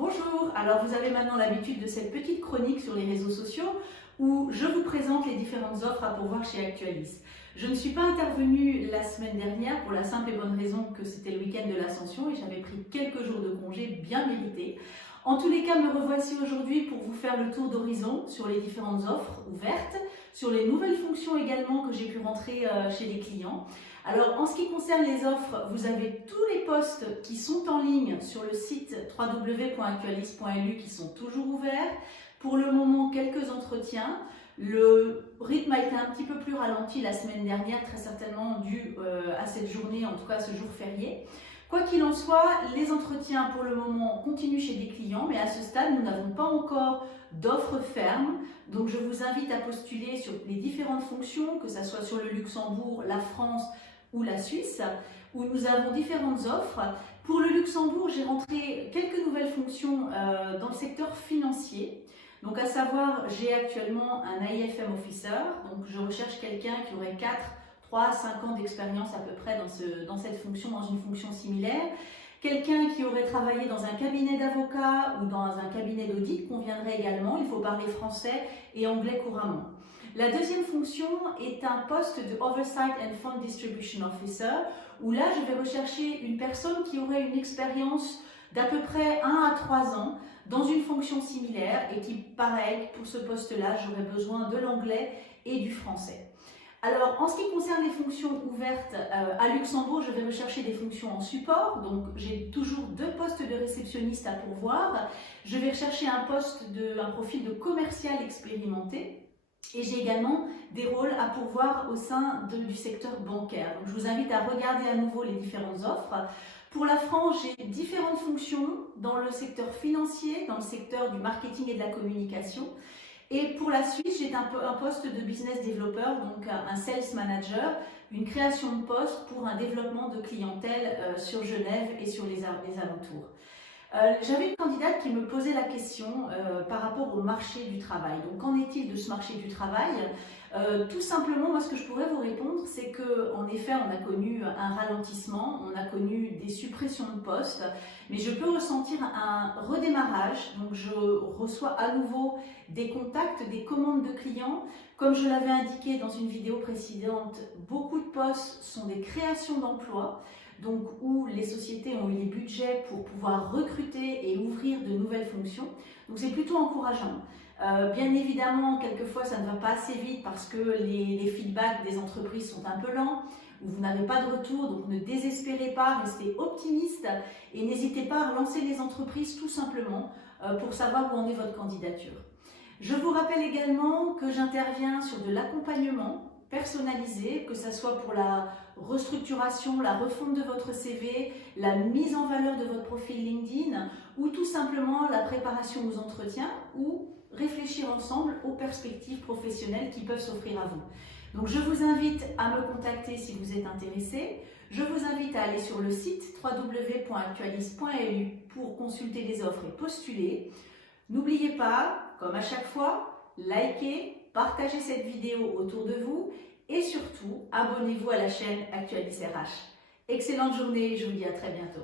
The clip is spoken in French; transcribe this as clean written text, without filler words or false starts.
Bonjour, alors vous avez maintenant l'habitude de cette petite chronique sur les réseaux sociaux où je vous présente les différentes offres à pourvoir chez Actualis. Je ne suis pas intervenue la semaine dernière pour la simple et bonne raison que c'était le week-end de l'Ascension et j'avais pris quelques jours de congé bien mérités. En tous les cas, me revoici aujourd'hui pour vous faire le tour d'horizon sur les différentes offres ouvertes, sur les nouvelles fonctions également que j'ai pu rentrer chez les clients. Alors en ce qui concerne les offres, vous avez tous les postes qui sont en ligne sur le site www.actualis.lu qui sont toujours ouverts. Pour le moment, quelques entretiens. Le rythme a été un petit peu plus ralenti la semaine dernière, très certainement dû à cette journée, en tout cas à ce jour férié. Quoi qu'il en soit, les entretiens pour le moment continuent chez des clients, mais à ce stade, nous n'avons pas encore d'offres fermes. Donc je vous invite à postuler sur les différentes fonctions, que ce soit sur le Luxembourg, la France ou la Suisse, où nous avons différentes offres. Pour le Luxembourg, j'ai rentré quelques nouvelles fonctions dans le secteur financier. Donc à savoir, j'ai actuellement un AIFM Officer, donc je recherche quelqu'un qui aurait 3 à 5 ans d'expérience à peu près dans cette fonction, dans une fonction similaire. Quelqu'un qui aurait travaillé dans un cabinet d'avocat ou dans un cabinet d'audit conviendrait également. Il faut parler français et anglais couramment. La deuxième fonction est un poste de Oversight and Fund Distribution Officer, où là je vais rechercher une personne qui aurait une expérience d'à peu près 1 à 3 ans dans une fonction similaire et qui, pareil, pour ce poste-là, j'aurais besoin de l'anglais et du français. Alors, en ce qui concerne les fonctions ouvertes à Luxembourg, je vais rechercher des fonctions en support. Donc, j'ai toujours 2 postes de réceptionniste à pourvoir. Je vais rechercher un profil de commercial expérimenté. Et j'ai également des rôles à pourvoir au sein du secteur bancaire. Donc, je vous invite à regarder à nouveau les différentes offres. Pour la France, j'ai différentes fonctions dans le secteur financier, dans le secteur du marketing et de la communication. Et pour la Suisse, j'ai un poste de business developer, donc un sales manager, une création de poste pour un développement de clientèle sur Genève et sur les alentours. J'avais une candidate qui me posait la question par rapport au marché du travail. Donc, qu'en est-il de ce marché du travail? Tout simplement, moi, ce que je pourrais vous répondre, c'est qu'en effet, on a connu un ralentissement, on a connu des suppressions de postes, mais je peux ressentir un redémarrage. Donc, je reçois à nouveau des contacts, des commandes de clients. Comme je l'avais indiqué dans une vidéo précédente, beaucoup de postes sont des créations d'emplois. Donc où les sociétés ont eu les budgets pour pouvoir recruter et ouvrir de nouvelles fonctions. Donc c'est plutôt encourageant. Bien évidemment, quelquefois ça ne va pas assez vite parce que les feedbacks des entreprises sont un peu lents, ou vous n'avez pas de retour, donc ne désespérez pas, restez optimiste et n'hésitez pas à relancer les entreprises tout simplement pour savoir où en est votre candidature. Je vous rappelle également que j'interviens sur de l'accompagnement personnalisé, que ce soit pour la restructuration, la refonte de votre CV, la mise en valeur de votre profil LinkedIn ou tout simplement la préparation aux entretiens ou réfléchir ensemble aux perspectives professionnelles qui peuvent s'offrir à vous. Donc je vous invite à me contacter si vous êtes intéressé. Je vous invite à aller sur le site www.actualis.lu pour consulter les offres et postuler. N'oubliez pas, comme à chaque fois, likez, partagez cette vidéo autour de vous et surtout, abonnez-vous à la chaîne Actualis RH. Excellente journée, je vous dis à très bientôt.